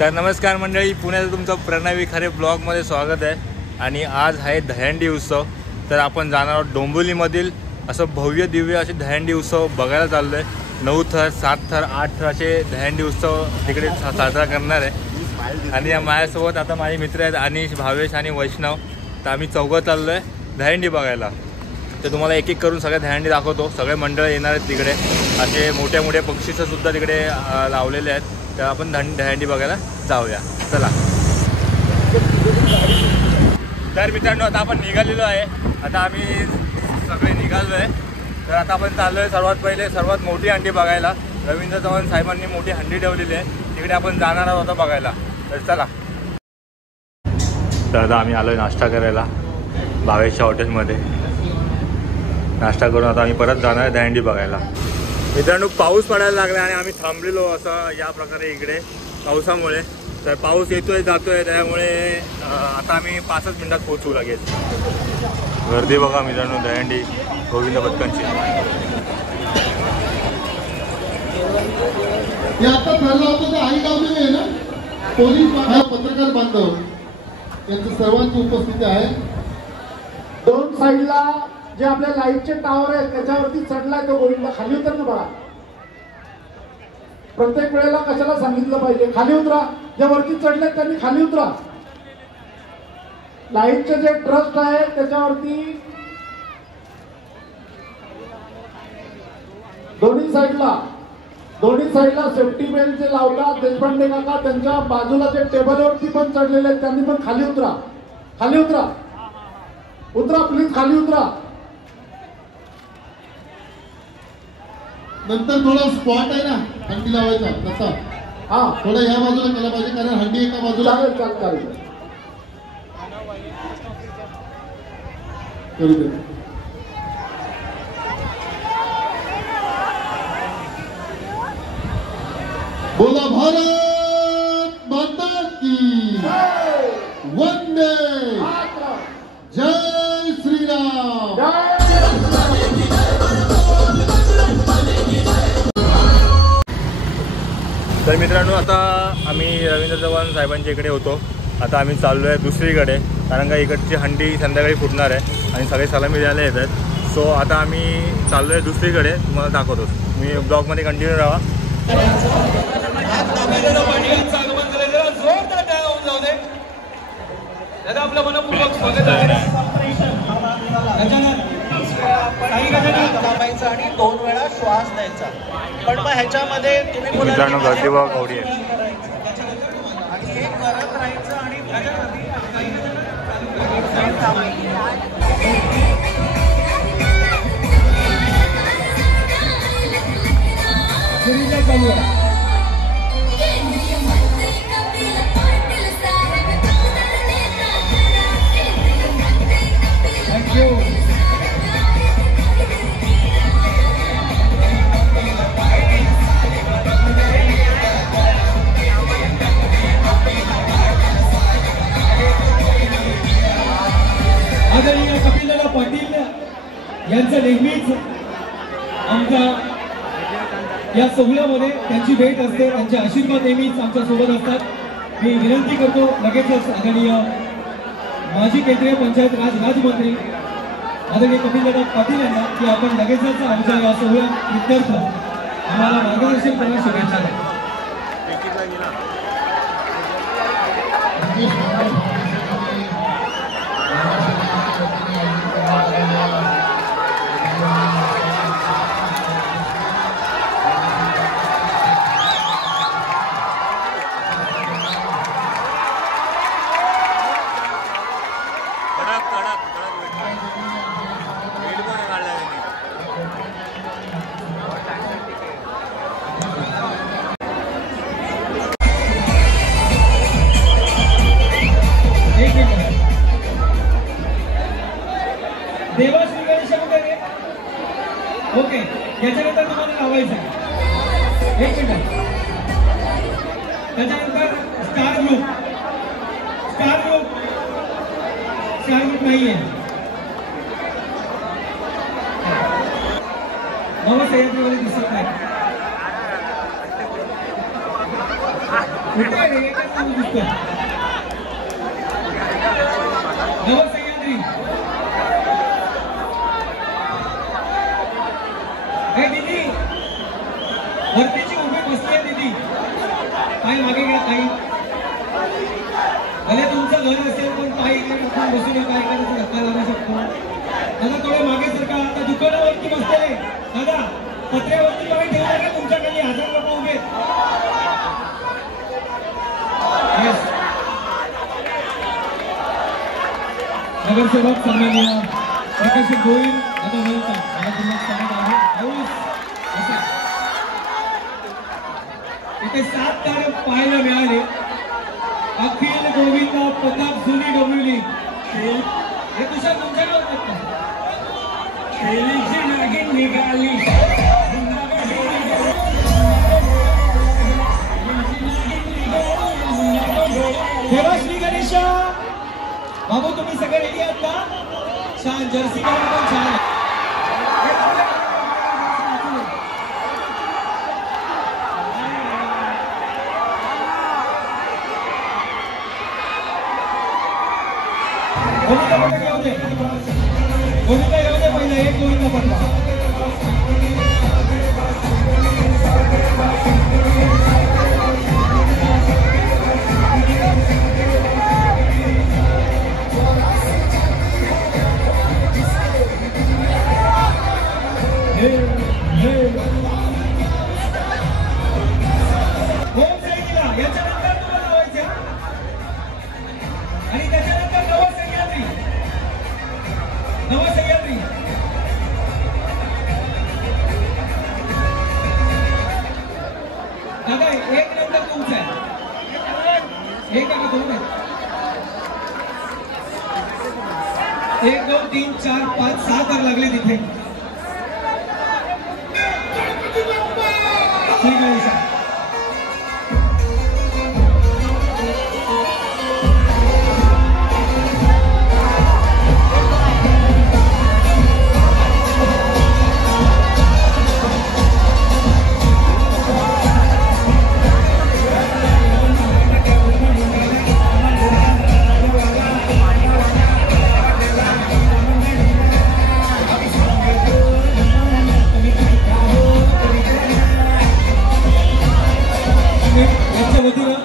तर नमस्कार मंडळी, पुण्याचं तुमचं प्रणव विखारे ब्लॉगमध्ये स्वागत आहे। आणि आज आहे दहीहंडी उत्सव। तर आपण जाणार आहोत डोंबिवलीमधील असं भव्य दिव्य असे दहीहंडी उत्सव बघायला चाललो आहे। 9 थर 7 थर 8 थर असे दहीहंडी उत्सव तिकडे साजरा करणार आहे। आणि या माझ्यासोबत आता माझे मित्र आहेत अनिश, भावेश आणि वैष्णव। तर आम्ही चौघं चाललो आहे दहीहंडी बघायला। तर तुम्हाला एक एक करून सगळ्या दहीहंडी दाखवतो। सगळे मंडळ येणार आहेत तिकडे, असे मोठे मोठे बक्षीसं सुद्धा तिकडे लावलेले आहेत। तर आपण दहीहंडी बघायला जाऊया, चला। तर मित्रांनो, आता आपण निघालेलो आहे। आता आम्ही सगळे निघालो आहे। तर आता आपण चाललो आहे सर्वात पहिले सर्वात मोठी हंडी बघायला। रवींद्र चव्हाण साहेबांनी मोठी हंडी ठेवलेली आहे, तिकडे आपण जाणार आहोत बघायला। तर चला। तर आता आम्ही आलो आहे नाश्ता करायला भावेशच्या हॉटेलमध्ये। नाश्ता करून आता आम्ही परत जाणार आहे दहीहंडी बघायला। मित्रांनो, पाऊस पडायला लागला आणि आम्ही थांबलेलो असं या प्रकारे इकडे पावसामुळे। तर पाऊस येतोय जातोय, त्यामुळे आता आम्ही 5 मिनिटात पोहोचू लागेल। गर्दी बघा मित्रांनो, दहीहंडी गोविंद पथकांची। आता ठरलं होतं तर आई गावची आहे ना, पोलीस पत्रकार बांधव यांची सर्वांची उपस्थिती आहे। 2 साईडला जे आपल्या लाईटचे टावर आहेत त्याच्यावरती चढलाय तो गोविंद, खाली उतर ना बाळा। प्रत्येक वेळेला कशाला सांगितलं पाहिजे खाली उतरा, जे वरती चढलेत त्यांनी खाली उतरा। लाईटचे जे ट्रस्ट आहे त्याच्यावरती दोन्ही साईडला सेफ्टी बेल्ट जे लावतात देशपांडे काका, त्यांच्या बाजूला जे टेबलवरती पण चढलेले आहेत त्यांनी पण खाली उतरा, खाली उतरा, उतरा प्लीज, खाली उतरा। नंतर थोडा स्पॉट आहे ना हंडी लावायचा तसा, हा थोडा ह्या बाजूला केला पाहिजे, कारण हंडी एका बाजूला चालेल। करू दे। बोला भारत माता की वंदे, जय श्रीराम। तर मित्रांनो, आता आम्ही रवींद्र चव्हाण साहेबांच्या इकडे होतो। आता आम्ही चाललो आहे दुसरीकडे, कारण का इकडची हंडी संध्याकाळी फुटणार आहे आणि सगळे सलामी द्यायला येत आहेत। सो आता आम्ही चाललो आहे दुसरीकडे, तुम्हाला दाखवतो। मी ब्लॉगमध्ये कंटिन्यू राहा। आपलं मनपूर्वक स्वागत आहे। थांबायचं आणि 2 वेळा श्वास द्यायचा, पण मग ह्याच्यामध्ये तुम्ही मित्रांनो गर्दी बघा केवढी आहे। आणि हे करत राहायचं आणि आदरणीय कपिलदादा पाटील यांचं नेहमीच आमच्या या सोहळ्यामध्ये त्यांची भेट असते, त्यांचे आशीर्वाद नेहमीच आमच्या सोबत असतात। मी विनंती करतो लगेचच आदरणीय माजी केंद्रीय पंचायत राज राज्यमंत्री आदरणीय कपिलदादा पाटील यांना की आपण लगेचच आमच्या या सोहळ्यात आम्हाला मार्गदर्शन करण्यास शुभेच्छा द्या। देवाश्री गणेश वगैरे ओके, याच्यानंतर तुम्हाला लावायचं आहे 1 मिनिट। त्याच्यानंतर स्टार ग्रुप नाहीये, नवसह्याद्रीमध्ये दिसत नाही। कुठे आहे? एकच नाव दिसतं. नवसह्याद्री. हे दीदी वरतीची उभी बसली आहे दीदी. पाय मागे घ्या ताई. भले तुमचं घर असेल पण पाय इकडे टाकून बसू नका. एखाद्याचा धक्का लागू शकतो. दादा थोडे मागे सरका. आता दुकानावरती बसलेले दादा पत्र्यावरती पाय ठेवला का तुमच्या खाली 1000 लोक उभे. नगरसेवक सन्माननीय प्रकाश गोविंद दादा बोलतात. मला पुन्हा सांगत आहे इथे 7 तारे पाहायला मिळाले. अखिल गोविंद प्रताप जुनी डोंबिवली हे तुझ्या तुमच्याकडे होतात का? खेळीची नागिन निघाली. देवा श्री गणेश बाबू तुम्ही सगळे रेडी आहात का? छान जर्सी पण छान. गोविंदा येऊ दे. गोविंदा येऊ दे पहिला. एक गोविंदा पटवा. याच्यानंतर तुम्हाला लावायचं आणि त्याच्यानंतर नवसह्याद्री. नवसह्याद्री दादा एक नंतर तुमचं आहे. एक आहे का दोन आहे? 1 2 3 4 5 6 तार लागले तिथे. श्री गणेश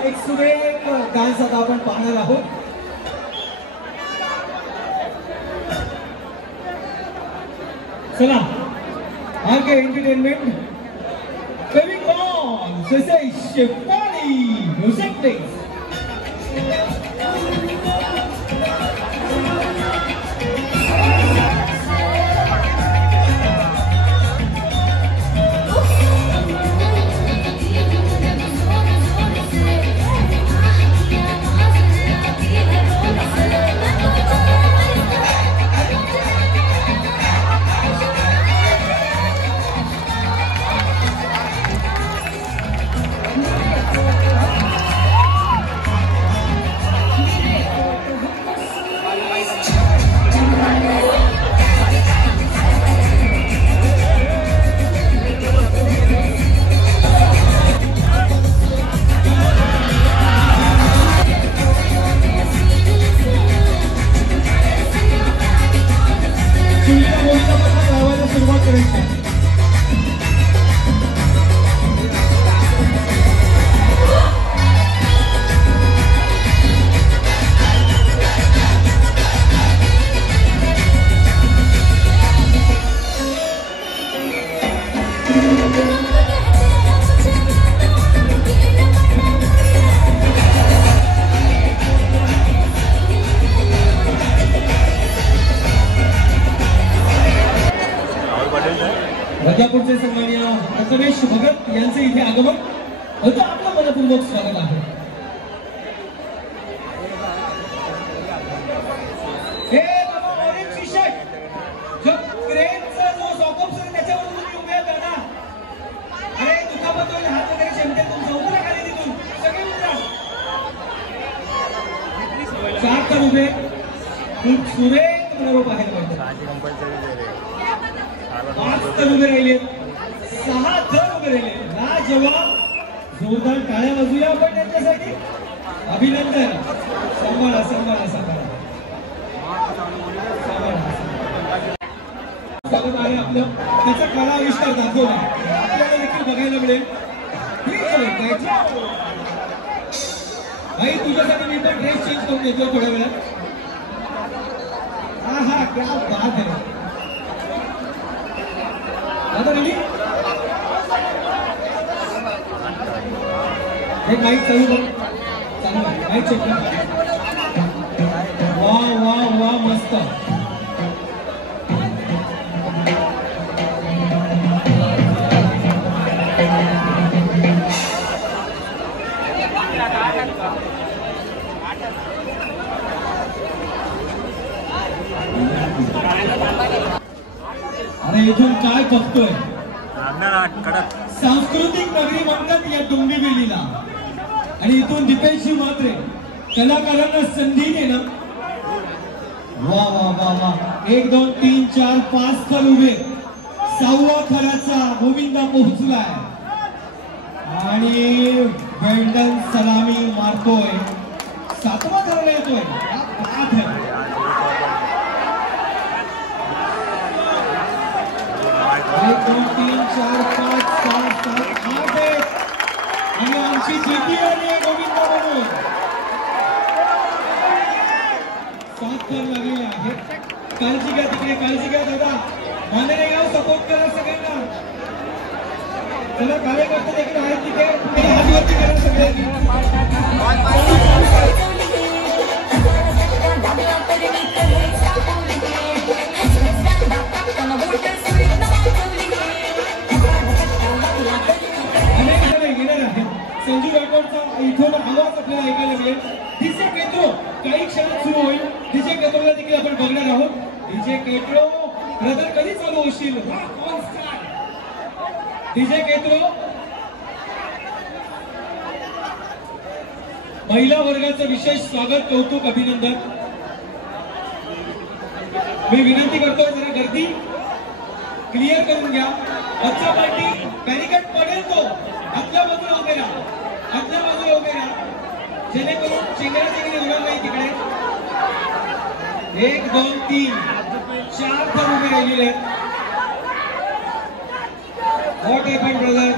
एक सुरेख डान्स आता आपण पाहणार आहोत. चला आगे एंटरटेनमेंट फेविकॉन शेफाली म्युझिक प्लीज. राजापूरचे सन्माननीय प्रथमेश भगत यांचे इथे आगमन होतं. आपलं मनपूर्वक स्वागत आहे. हे बाबा ऑरेंज टी शर्ट जो क्रेनचा जो सॉकअप सर त्याच्यावर तुम्ही उभे आहात ना. अरे दुखापत होईल हात वगैरे शेमटे तुमचा. उतरा खाली तिथून सगळे उतरा. 4 तर उभे खूप सुरेख मनोरूप आहेत. 5 तर उभे राहिले. 6 तर उभे राहिले. लाजवाब जोरदार टाळ्या वाजूया आपण त्यांच्यासाठी. अभिनंदन. सांभाळा सांभाळा सांभाळा. स्वागत आहे आपलं. त्याचा कला आविष्कार दाखवला आपल्याला देखील बघायला मिळेल. भाई तुझ्यासाठी मी पण ड्रेस चेंज करून देतो थोड्या वेळात. हा हा क्या बात है. दादा रेडी. हे माईक चालू कर. चालू आहे माईक चेक कर. वा वा वा मस्त. अरे इथून काय बघतोय. सांस्कृतिक नगरी म्हणतात या डोंबिवलीला. आणि इथून दीपेशजी म्हात्रे कलाकारांना संधी देणं. वा वा वा वा. 1 2 3 4 5 थर उभे. 6व्या थराचा गोविंदा पोहोचलाय आणि वेल्डन सलामी मारतोय. 7व्या थराला येतोय. क्या बात है. 1 2 3 4 5 6 7 8 आणि आमची द्वितीय आणि गोविंदा म्हणून 7 थर लागलेले आहेत. काळजी घ्या तिकडे. काळजी घ्या दादा. मानेगाव सपोर्ट करा सगळ्यांना. चला कार्यकर्ते देखील आहेत तिथे. तुम्ही हात वरती करा सगळ्यांनी. संजू राठोडचा इथून आवाज आपल्याला ऐकायला मिळेल. डीजे केट्रो काही क्षणात सुरू होईल. डीजे केट्रोला देखील आपण बघणार आहोत. डीजे केट्रो ब्रदर कधी चालू होशील. डीजे केट्रो. महिला वर्गाचं विशेष स्वागत कौतुक अभिनंदन. मी विनंती करतोय जरा गर्दी क्लिअर करून घ्या. आजच्या पार्टी बॅरिकेड पडेल तो आतल्या बाजूला उभे राहा. आतल्या बाजूला उभे राहा जेणेकरून चेंगराचेंगरी होणार नाही तिकडे. 1 2 3 4 थर उभे राहिलेले आहेत. What happen brother.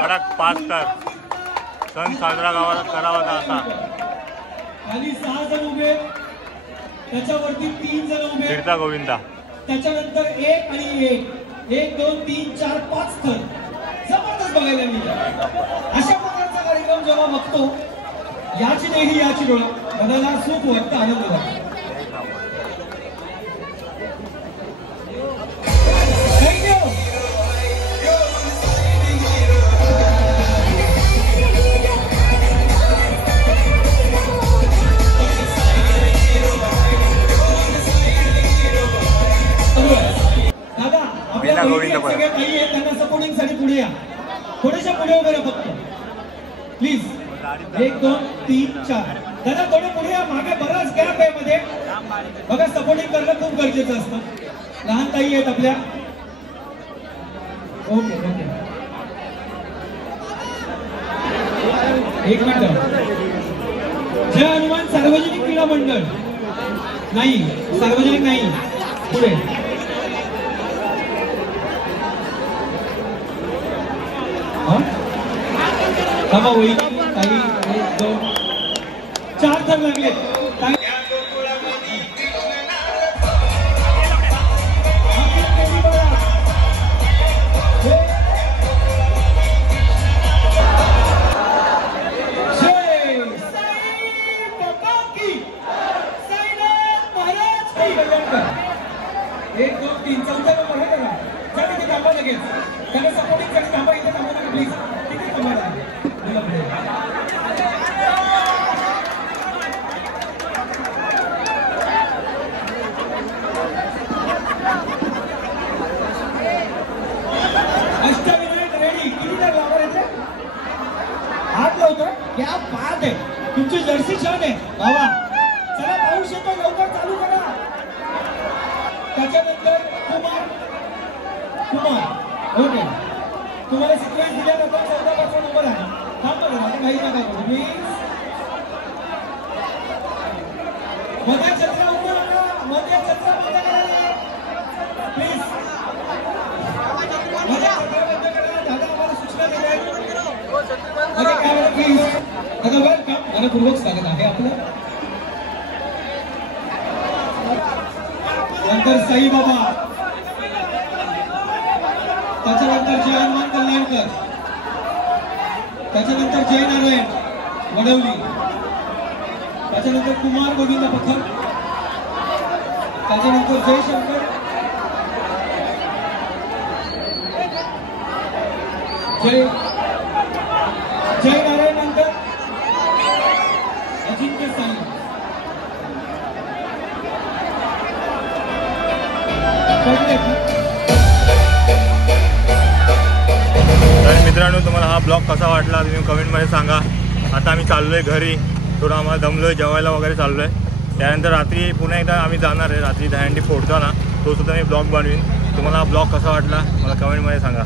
कडक 5 थर सण साजरा करावा असा. खाली 6 जण उभे. त्याच्यावरती 3 जण उभे. फिरता गोविंदा. त्याच्यानंतर 1 आणि 1 1 2 3 4 5 थर. जबरदस्त बघायला मिळतं. अशा प्रकारचा कार्यक्रम जेव्हा बघतो याची देही याची डोळा मनाला सुख वाटतं. आनंद वाटतो. मागे ताई आहे त्यांना सपोर्टिंग साठी पुढे या. थोडेशा पुढे उभे राहा फक्त प्लीज. 1 2 3 4 दादा थोडे पुढे या. मागे बराच गॅप आहे मध्ये बघा. सपोर्टिंग करणं खूप गरजेचं असतं. लहान ताई आहेत आपल्या. ओके ओके एक मिनिट. जय हनुमान सार्वजनिक क्रीडा मंडळ नाही, सार्वजनिक नाही. पुढे थांबा. होईल ताई. 1 2 4 तर लागले. एक 2 3 चौथा नंबर आहे का? जा तिथे थांबा लगेच. त्याला सपोर्टिंग साठी थांबा. इथे थांबा तुम्ही प्लीज. तिथे थांबा. अष्टविनायक रेडी. किती जण लावणार याचे? हात लावतोय. क्या बात आहे. तुमची जर्सी छान आहे बाबा. चला पाऊस येतो लवकर चालू करा. त्याच्यानंतर कुमार ओके. तुम्हाला सिक्वेन्स दिल्या जातात. 14 नंबर आहे. थांबा जरा. काही नका करू प्लीज. मध्ये छत्रा उभं राहा. मध्ये छत्रा बंद करा प्लीज. मध्ये छत्रा बंद करा. दादा आम्हाला सूचना दिल्या आहेत. मध्ये कॅमेरा प्लीज. दादा वेलकम. मनपूर्वक स्वागत आहे आपलं. नंतर साईबाबा. त्याच्यानंतर जय हनुमान कल्याणकर. त्याच्यानंतर जय नारायण वडवली. त्याच्यानंतर कुमार गोविंद पथक. त्याच्यानंतर जय शंकर. जय नारायण नंतर अजिंक्य साई. तर मित्रांनो तुम्हाला हा ब्लॉग कसा वाटला तुम्ही कमेंटमध्ये सांगा. आता आम्ही चाललो आहे घरी. थोडं आम्हाला दमलो आहे. जेवायला वगैरे चाललो आहे. त्यानंतर रात्री पुन्हा एकदा आम्ही जाणार आहे. रात्री दहीहंडी फोडताना तो सुद्धा मी ब्लॉग बनवीन. तुम्हाला हा ब्लॉग कसा वाटला मला कमेंटमध्ये सांगा.